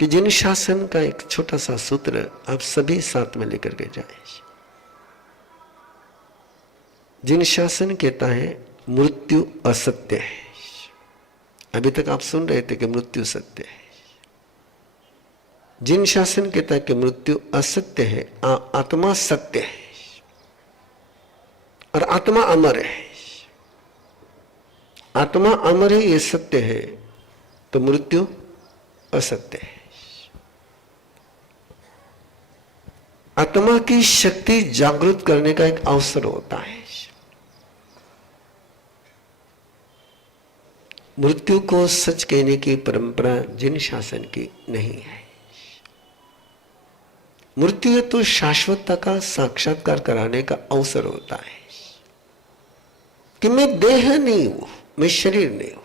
कि जिन शासन का एक छोटा सा सूत्र आप सभी साथ में लेकर के जाए। जिन शासन कहता है मृत्यु असत्य है। अभी तक आप सुन रहे थे कि मृत्यु सत्य है। जिन शासन कहता है कि मृत्यु असत्य है, आत्मा सत्य है और आत्मा अमर है। आत्मा अमर है, ये सत्य है, तो मृत्यु असत्य है। आत्मा की शक्ति जागृत करने का एक अवसर होता है। मृत्यु को सच कहने की परंपरा जिन शासन की नहीं है। मृत्यु तो शाश्वतता का साक्षात्कार कराने का अवसर होता है कि मैं देह नहीं हूं, मैं शरीर नहीं हूं।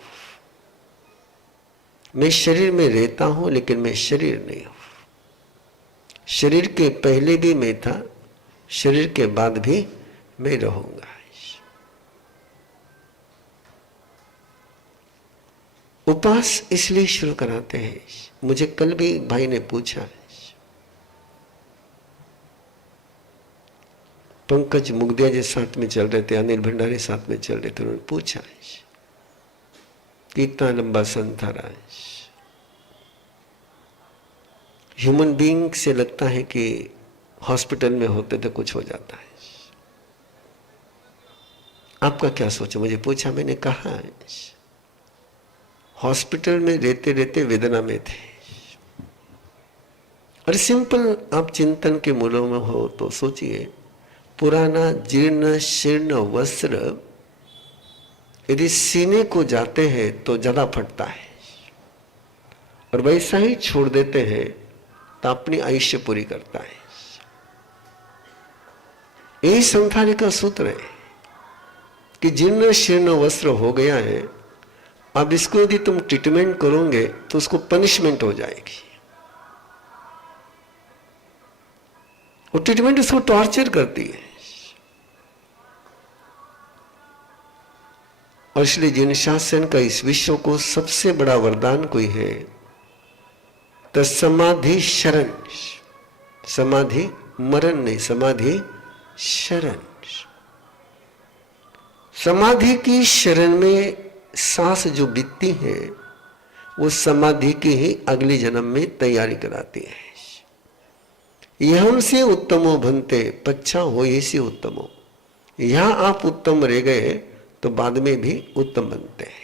मैं शरीर में रहता हूं लेकिन मैं शरीर नहीं हूं। शरीर के पहले भी मैं था, शरीर के बाद भी मैं रहूंगा। उपवास इसलिए शुरू कराते हैं। मुझे कल भी भाई ने पूछा, पंकज मुगदिया जी साथ में चल रहे थे, अनिल भंडारी साथ में चल रहे थे, उन्होंने पूछा कि इतना लंबा संसार है, ह्यूमन बीइंग से लगता है कि हॉस्पिटल में होते तो कुछ हो जाता है। आपका क्या सोचा? मुझे पूछा, मैंने कहा हॉस्पिटल में रहते रहते वेदना में थे। और सिंपल आप चिंतन के मूलों में हो तो सोचिए, पुराना जीर्ण शीर्ण वस्त्र यदि सीने को जाते हैं तो ज्यादा फटता है, और वैसा ही छोड़ देते हैं तो अपनी आयुष्य पूरी करता है। यही संसार का सूत्र है कि जीर्ण शीर्ण वस्त्र हो गया है, अब इसको यदि तुम ट्रीटमेंट करोगे तो उसको पनिशमेंट हो जाएगी। वो ट्रीटमेंट उसको टॉर्चर करती है। और इसलिए जिन शासन का इस विश्व को सबसे बड़ा वरदान कोई है तो समाधि शरण। समाधि मरण नहीं, समाधि शरण। समाधि की शरण में सांस जो बीतती है वो समाधि की ही अगले जन्म में तैयारी कराती है। यहम से उत्तमो बनते पच्छा हो से उत्तमो। यहां आप उत्तम रह गए तो बाद में भी उत्तम बनते हैं।